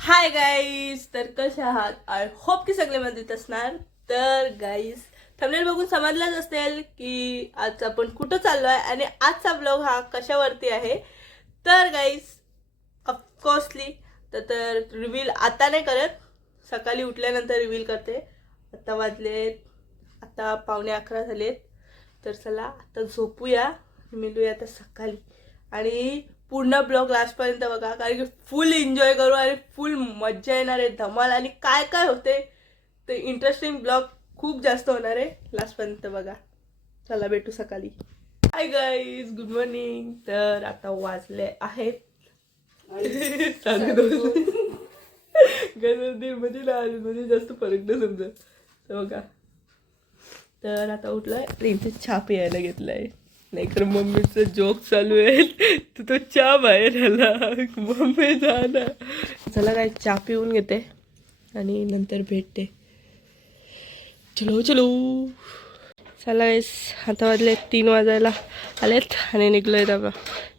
Hi guys तर कसे आहात? आय होप की सगळे मजेत असणार. तर गाईज थंबनेल बघून समजलंच असेल की आज आपण कुठं चाललो आहे आणि आजचा ब्लॉग हा कशावरती आहे. तर गाईज ऑफकोर्सली तर तर रिव्हील आता नाही करत. सकाळी उठल्यानंतर रिव्हील करते. आता वाजलेत. आता पावणे अकरा झालेत. तर चला आता झोपूया मिळूया आता सकाळी. आणि पूर्ण ब्लॉग लास्टपर्यंत बघा कारण की फुल एन्जॉय करू आणि फुल मज्जा येणार आहे धमाल आणि काय काय होते ते इंटरेस्टिंग ब्लॉग खूप जास्त होणार आहे लास्टपर्यंत बघा. चला भेटू सकाळी. हाय गाईज गुड मॉर्निंग तर आता वाजले आहेत. मध्ये ना मध्ये जास्त फरक नाही समजा. तर बघा. तर आता उठलाय प्रेमचं चहा प्यायला घेतलाय. नाहीतर मम्मीचं जोक चालू आहे तर तो चहा बाहेर आला. मम्मी झाला चला काय चहा पिऊन घेते आणि नंतर भेटते. चलो चलो. चला गाईस आता वाजले तीन वाजायला आलेत आणि निघलोय आता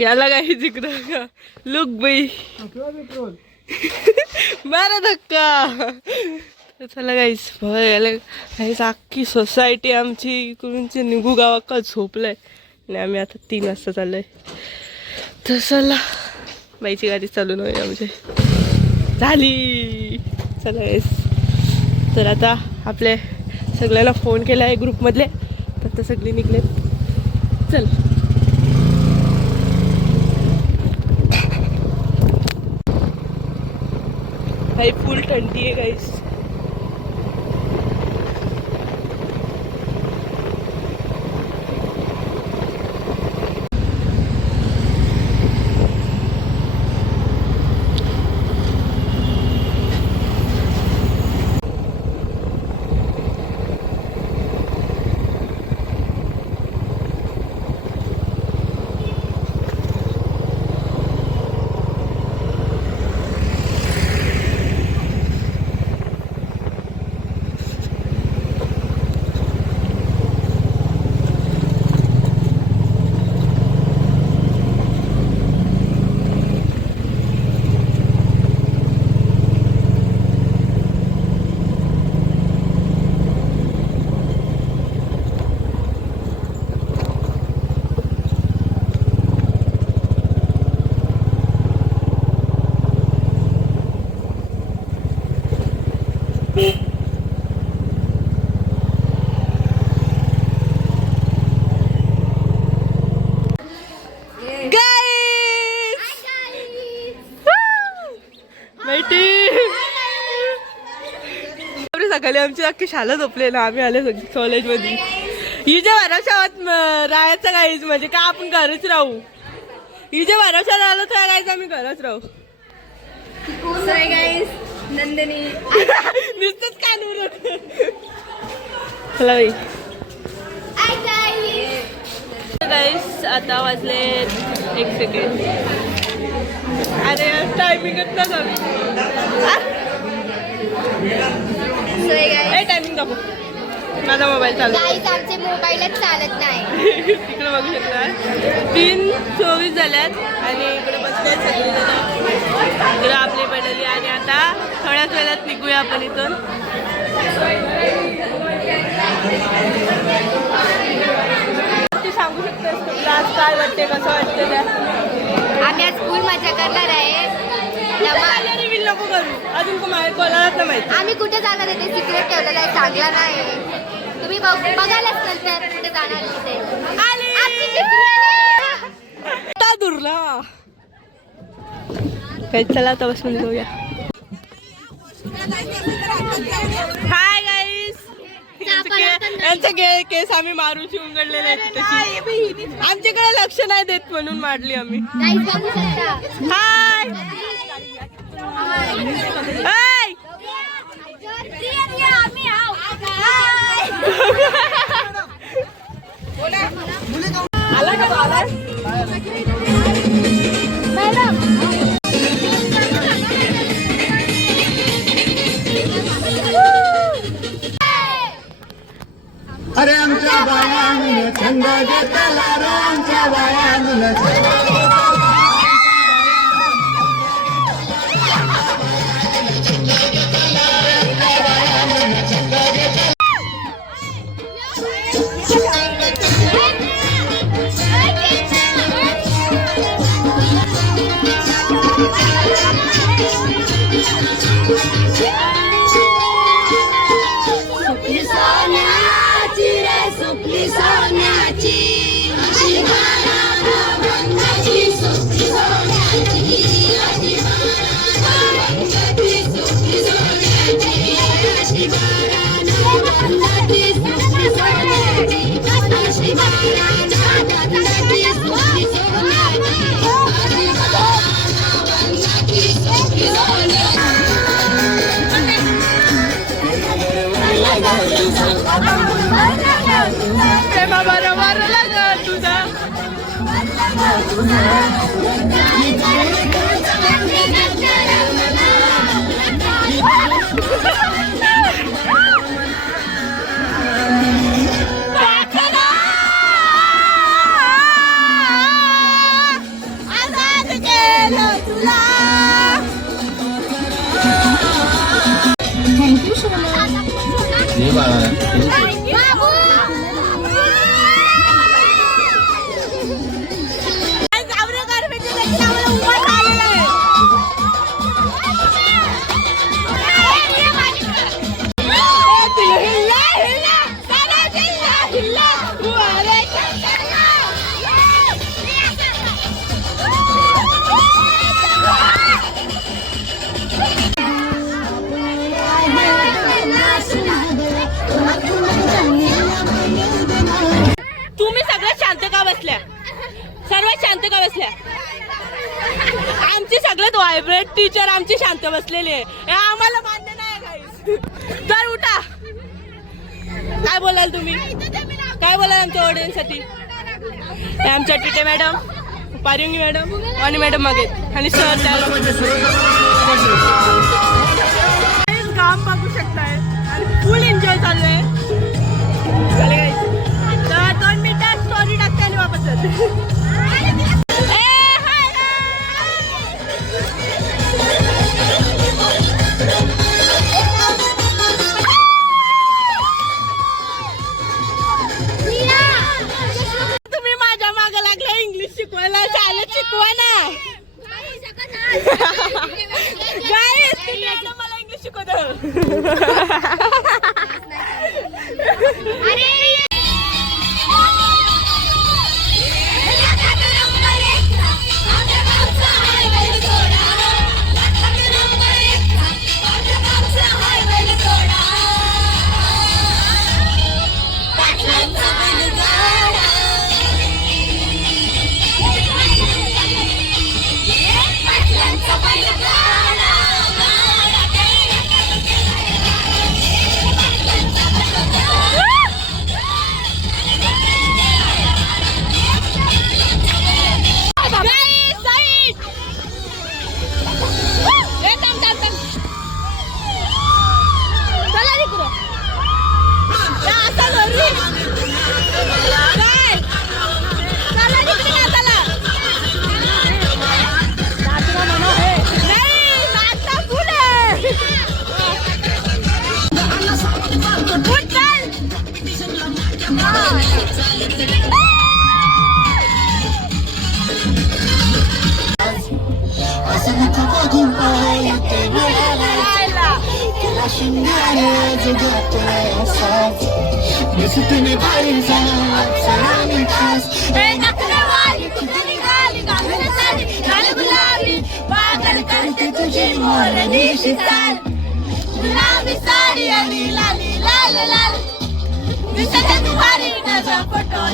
याला काही जिकडं का लुक बाई मारा धक्का. चला गाईस बघायला काहीच अख्खी सोसायटी आमची इकडूनची निघू गावाका झोपलाय? आणि आम्ही आता तीन वाजता चाललो आहे तर चला. बाईची गाडी चालू नव्हती आमची. झाली. चला येस तर आता आपले सगळ्यांना फोन केला आहे ग्रुपमधले तर आता सगळे निघले चल. काही फुल थंडी आहे गाईस माहिती आपली सकाळी आमची अख्खी शाळा झोपले ना आम्ही आले कॉलेजमध्ये ही जे भरोशावर राहायचं काहीच म्हणजे का आपण घरच राहू. ही जे भरोशा राहिलं तर राहायचं आम्ही घरच राहू. नंदिनी. नुसतंच काय उरत चला बाई गाईस आता वाजले एक सेकंड अरे टायमिंगच ना ए टायमिंग दाखव माझा मोबाईल चालू गाईस आमचे मोबाईलच चालत नाही. इकडे बघू शकता तीन चोवीस झाल्यात आणि इकडे बसले सगळे इकडे आपली पडली आणि आता थोड्याच वेळात निघूया आपण इथून. तू सांगू शकतेस तुला आज काय वाटते कसं वाटते त्या आम्ही आज फुल मजा करणार आहे. नको करू. अजून कोणा- कोणालाच नाही माहिती. आम्ही कुठे जाणार आहे? ते सिक्रेट ठेवलेलं आहे चांगला नाही. तुम्ही बघ- बघायलाच नंतर कुठे जाणार आहे ते. आमची secret आहे. का दुरला. काय चला आता बसून जाऊया हाय गाईस यांचे केस आम्ही मारून शिवून काढलेले आहेत तशी. आमच्याकडे लक्ष नाही देत म्हणून मारली आम्ही. Guys, बघू शकता. हाय अरे आमच्या बायानं छंद घेतला रामच्या आमच्या Ha ha ha! शांत का बसल्या? आमची सगळ्यात वायब्रेट टीचर आमची शांत बसलेली आहे. आम्हाला मान्य नाही काही तर उठा. काय बोलाल तुम्ही? काय बोलाल आमच्या ऑडियन्ससाठी आमच्या टिटे मॅडम पारिंगी मॅडम आणि मॅडम मागे. आणि सर काम बघू शकताय. आणि फुल एन्जॉय चालू आहे.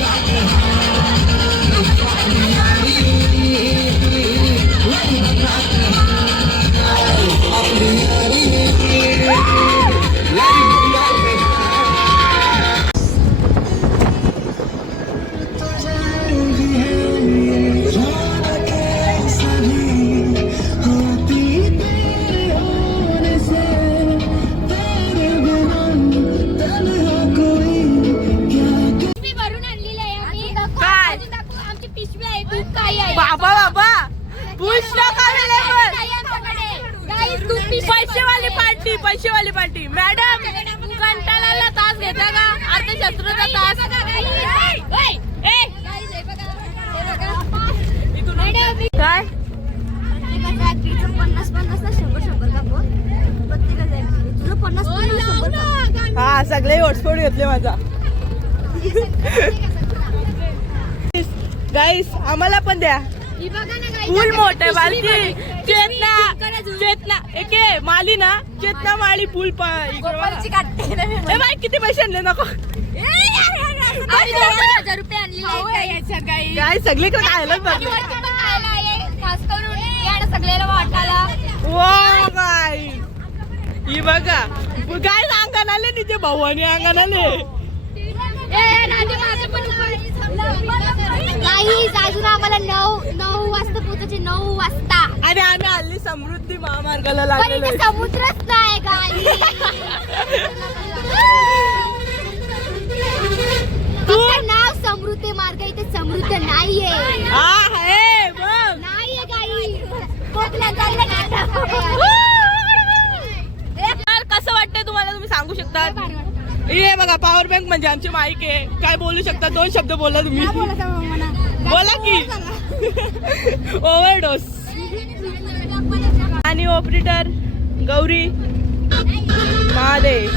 Like पार्टी पैसेवाली पार्टी पैसेवाली पार्टी. मॅडम कंटाळाला तास घेता का? अर्थशास्त्राचा तास. काय? हा सगळे वॉटस्फोट घेतले माझा. गाईस आम्हाला पण द्या. फुल मोठे बालकी. चेतना. चेतना एके माली ना चेतना माळी फुल बाई किती पैसे आणले नको. हजार रुपये काय आणि पण खायला आहे खास करून सगळ्याला वाटायला. वा गाय ही बघा. काय अंगण आले तिचे भावानी अंगण आले काही अजून आम्हाला नऊ नऊ वाजता पोहोचायचे नऊ वाजता. आणि आम्ही हल्ली समृद्धी महामार्गाला पण लागलेलो इथे आहे. समुद्रच नाही गाई. फक्त नाव समृद्धी मार्ग इथे समृद्ध नाहीये. हा आहे बघ. नाहीये गाई. कोकणात जायला नाटक. यार कसं वाटतंय तुम्हाला? तुम्ही सांगू शकता? हे बघा पॉवर बँक म्हणजे आमची माईक आहे. काय बोलू शकता? दोन शब्द बोला तुम्ही. बोला की. ओव्हरडोस आणि ऑपरेटर गौरी महादेव.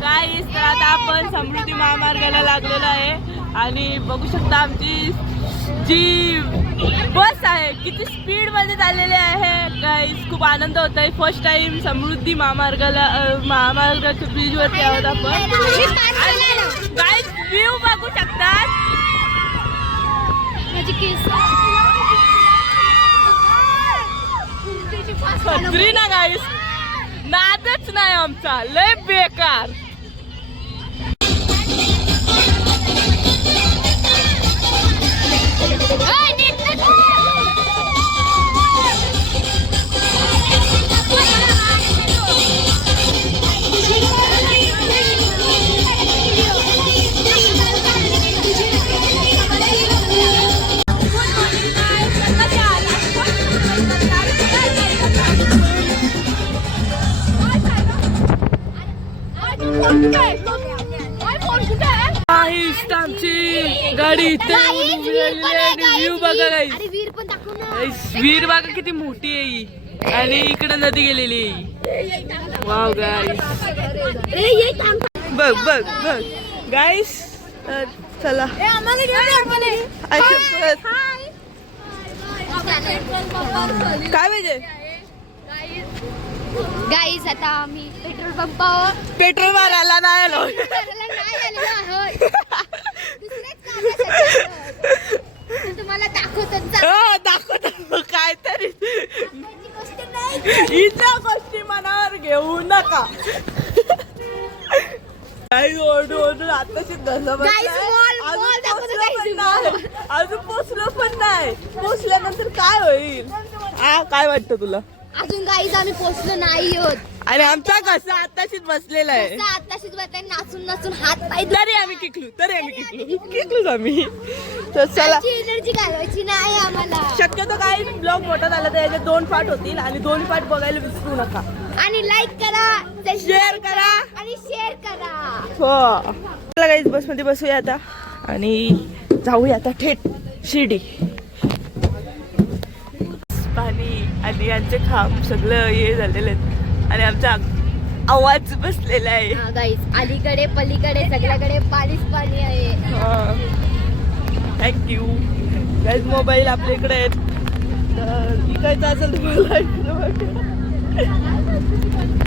गाईस तर आता आपण समृद्धी महामार्गाला लागलेलो आहे. आणि बघू शकता आमची जी बस आहे किती स्पीडमध्ये चाललेली आहे. गाईस खूप आनंद होत आहे फर्स्ट टाइम समृद्धी महामार्गाला महामार्गाच्या ब्रिज वरती आहोत आपण. गाईस व्ह्यू बघू शकतात. खत्री ना गाईस नादच नाही आमचा. लय बेकार. इथे व्ह्यू बघा गाईस. अरे वीर पण दाखव ना. गाईस, विहीर बघा किती मोठी आहे ही. आणि इकडे नदी गेलेली वाव गाईस. ए, ये थांब. बघ बघ बघ. गाईस चला. अशा काय पाहिजे गाईज आता आम्ही पेट्रोल पंपावर पेट्रोल मारायला नाही आलो. नाही आलेलो आहोत. दुसऱ्याच कारणासाठी आहोत. पण तुम्हाला दाखवतो गोष्ट नाही. इथल्या गोष्टी मनावर घेऊ नका. काही mall दाखवतो guys, नाही अजून पोचलो पण नाही. पोचल्यानंतर काय होईल? आ काय वाटतं तुला? अजून गाईज आम्ही पोहोचलो नाही आहोत. आणि आमचा कसा आताशीच बसलेला आहे. आताशीच बघताय नाचून नाचून हात पाय तरी आम्ही किकलू तरी आम्ही किकलू. किकलूच आम्ही. तर चला. एनर्जी घालवायची नाही आम्हाला. शक्यतो काही ब्लॉग मोठा झाला तर याचे दोन पार्ट होतील आणि दोन पार्ट बघायला विसरू नका. आणि लाईक करा शेअर करा. आणि शेअर करा. हो. चला काही बसमध्ये बसूया आता. आणि जाऊया आता थेट शिर्डी. पाणी आणि यांचे खांब सगळं हे झालेले आहेत. आणि आमचा आवाज बसलेला आहे. गाईज अलीकडे पलीकडे सगळ्याकडे पाणीच पाणी आहे. थँक्यू काहीच मोबाईल आपल्या इकडे आहेत. तर इकायचं असेल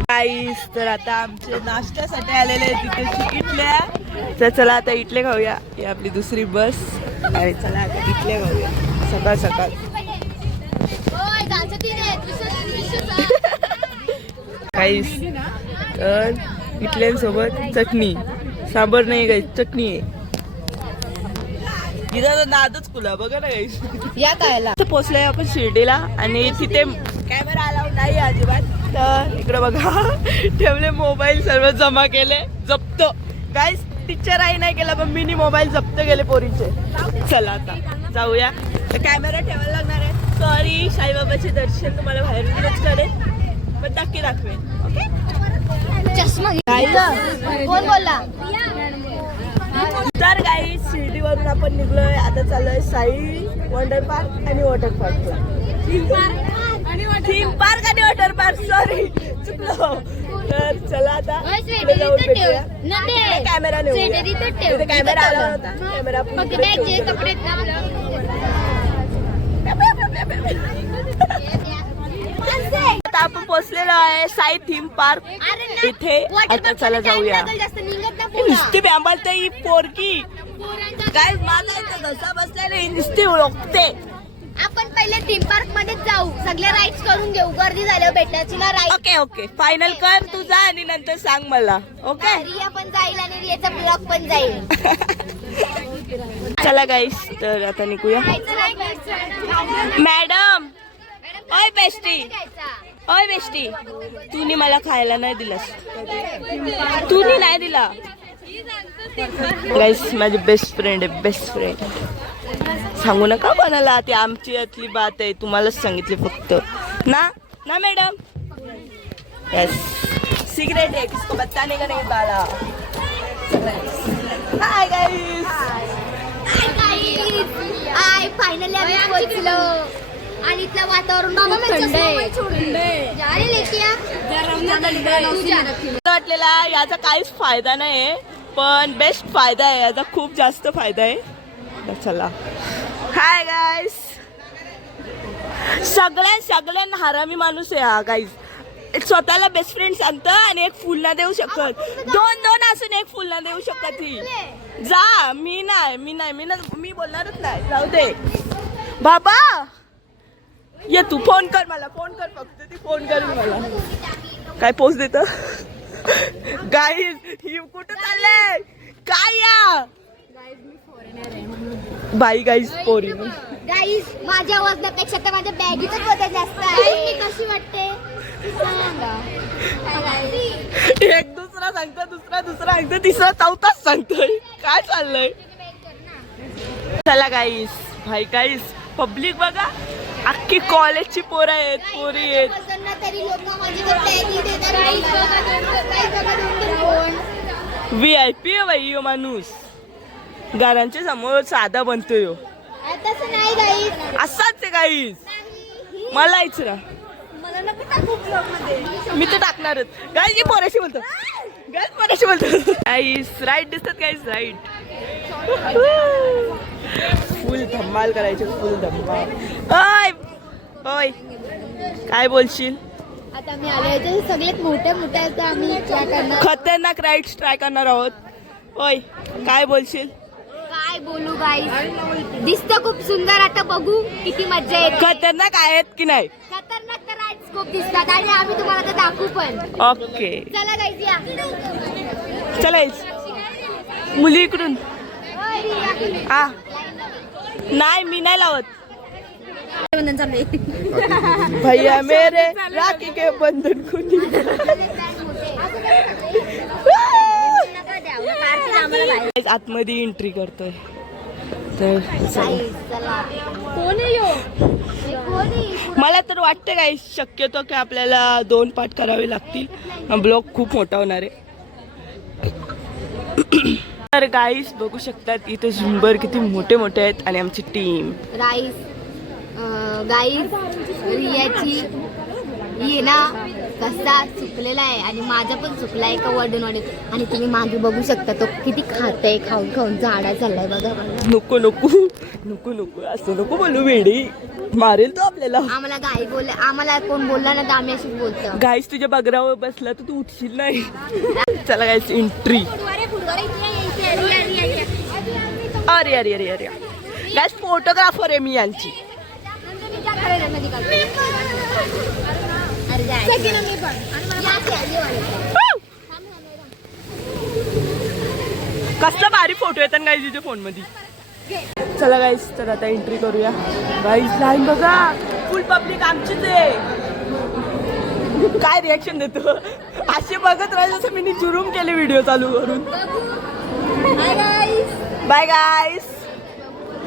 काहीच तर आता आमचे नाश्त्यासाठी आलेले आहेत तिथे इटल्या तर चला आता इटले खाऊया. ही आपली दुसरी बस. आणि चला आता इटले खाऊया. सकाळ सकाळ होय, गावचं तीन आहेत. विश्वास- काहीच तर इटल्यांसोबत चटणी. सांबर नाही काही चटणी आहे. इथं नादच कुला बघा ना काही या कायला पोचलोय आपण शिर्डीला आणि तिथे कॅमेरा अलाउड नाही अजिबात. तर इकडे बघा ठेवले मोबाईल सर्व जमा केले जप्त. गाईस टीचर आई नाही केला पण मिनी मोबाईल जप्त केले पोरीचे. चला आता जाऊया. तर कॅमेरा ठेवायला लागणार आहे. सॉरी साईबाबाचे दर्शन तुम्हाला बाहेरूनच करेन पण नक्की दाखवेन ओके चष्मा कोण बोलला? तर काही शिर्डीवरून आपण निघलोय. आता चाललोय साई वॉटर पार्क आणि वॉटर पार्कला थीम पार्क आणि वॉटर पार्क सॉरी चुकलो. तर चला आता जाऊन भेटूया. कॅमेरा नेऊ कॅमेरा आला होता. कॅमेरा कपडे आपण पोहोचलेलो आहे साई थीम पार्क इथे आता चला जाऊया. नुसती बॅम्बलते ही पोरकी काय इथं घसा बसलाय नाही नुसती ओळखते आपण पहिले थीम पार्कमध्ये जाऊ. सगळे राईड्स करून घेऊ. गर्दी झाल्यावर भेटायची ना राईड ओके ओके फायनल कर तुझा आणि नंतर सांग मला. ओके रिया पण जाईल आणि रियाचा ब्लॉग पण जाईल. चला गाईस तर आता निघूया. मॅडम ओय बेस्टी ओय बेष्टी तुम्ही मला खायला नाही दिलंस. तुम्ही नाही दिला. गाईस माझी बेस्ट फ्रेंड आहे बेस्ट फ्रेंड सांगू नका कोणाला ती आमची यातली बात आहे तुम्हालाच सांगितली फक्त. ना ना मॅडम यस सिगरेट आहे किसको बताने का नाही बाला. हाय गाईस आय फायनली आम्ही पोहोचलो. आणि इथलं वातावरण वाटलेला याचा काहीच फायदा नाही आहे पण बेस्ट फायदा आहे याचा खूप जास्त फायदा आहे. चला. हाय गाईस सगळ्या सगळ्यांना हरामी माणूस आहे हा गाईस स्वतःला बेस्ट फ्रेंड सांगतं आणि एक फुल ना देऊ शकत. दोन दोन असून एक फुल ना देऊ शकत ही. जा मी नाही मी नाही मी ना मी बोलणारच नाही. जाऊ दे. बाबा! ये तू फोन कर मला फोन कर फक्त ती फोन कर मला. काय पोच देत? गाईज ही कुठं चाललंय काय या? बाई गाईज पोरी. गाईस माझ्या वजनापेक्षा तर माझ्या बॅगीच वजन जास्त आहे. मी कशी वाटते? सांगा. एक दुसरा सांगतो दुसरा दुसरा सांगतो तिसरा चौथाच सांगतोय. काय चाललंय? चला गाईस भाई गाईस पब्लिक बघा. अख्खी कॉलेजची पोरं आहेत पोरी आहेत. व्ही आय पी आहे बाई यो माणूस. घरांच्या समोर साधा बनतोय ह्यो. असाच आहे गाईस मला इचरा ना मी तर टाकणारच. गाईस ही पोराशी बोलतो. गाईस पोराशी बोलतो. गाईस राईट दिसतात गाईस राईट फुल धम्माल करायचे फुल धम्माल. ओय ओय. काय बोलशील? आता मी आले होते सगळ्यात मोठ्या मोठ्या आहेत आम्ही काय करणार. खतरनाक राईड्स ट्राय करणार आहोत. ओय काय बोलशील? काय बोलू गाईस दिसतं खूप सुंदर आता बघू किती मज्जा येते. खतरनाक आहेत की नाही? खतरनाक तर राईड्स खूप दिसतात आणि आम्ही तुम्हाला ते दाखवू पण. ओके. चला गाईस या. चला येस. मुली इकडून. हा नाही मी नाही लावत. भैया मेरे राखी के बंधन को Guys, आतमध्ये एंट्री करतोय. तर चला. मला तर वाटतं काय शक्यतो की आपल्याला दोन पाठ करावे लागतील. ब्लॉग खूप मोठा होणार आहे. तर गाईस बघू शकतात इथे झुंबर किती मोठे मोठे आहेत आणि आमची टीम राईस गाईस रियाची ये ना कसा चुकलेला आहे आणि माझा पण चुकला आहे का वडून वडून आणि तुम्ही मागे बघू शकता तो किती खात खाऊन खाऊन झाडा चाललाय बघा. बघा नको नको. नको नको. असं नको बोलू वेडी. मारेल तो आपल्याला. आम्हाला गाई बोल आम्हाला कोण बोलला ना तर आम्ही अशीच बोलतो. गाईस तुझ्या बगरावर बसला तर तू उठशील नाही. चला गाईस एंट्री अरे अरे अरे अरे. गाईस फोटोग्राफर आहे मी यांची. कसला भारी फोटो येतात गाईस तुझ्या फोनमध्ये चला गाईस तर आता एंट्री करूया. गाईस लाईन बघा. फुल पब्लिक आमचीच आहे. काय रिॲक्शन देतो? असे बघत राहिले जसं मी जुरूम केले व्हिडिओ चालू करून. बाय गाईस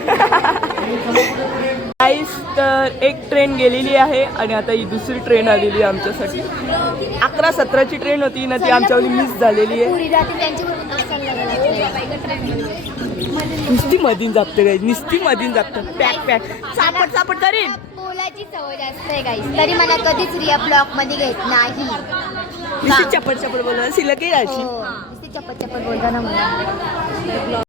गाईस तर एक ट्रेन गेलेली आहे आणि आता ही दुसरी ट्रेन आलेली आहे आमच्यासाठी. अकरा सतराची ट्रेन होती ना ती आमच्यावरी मिस झालेली आहे. नुसती मधीन जापते गाई नुसती मधीन जापतं पॅक पॅक सापट सापट करीन बोलायची सवय जास्त आहे गाईस तरी मला कधीच रिया ब्लॉकमध्ये घेत नाही. चपट चपट बोलणार सिलक अशी हो नुसती चप्पल चप्पल बोलताना मला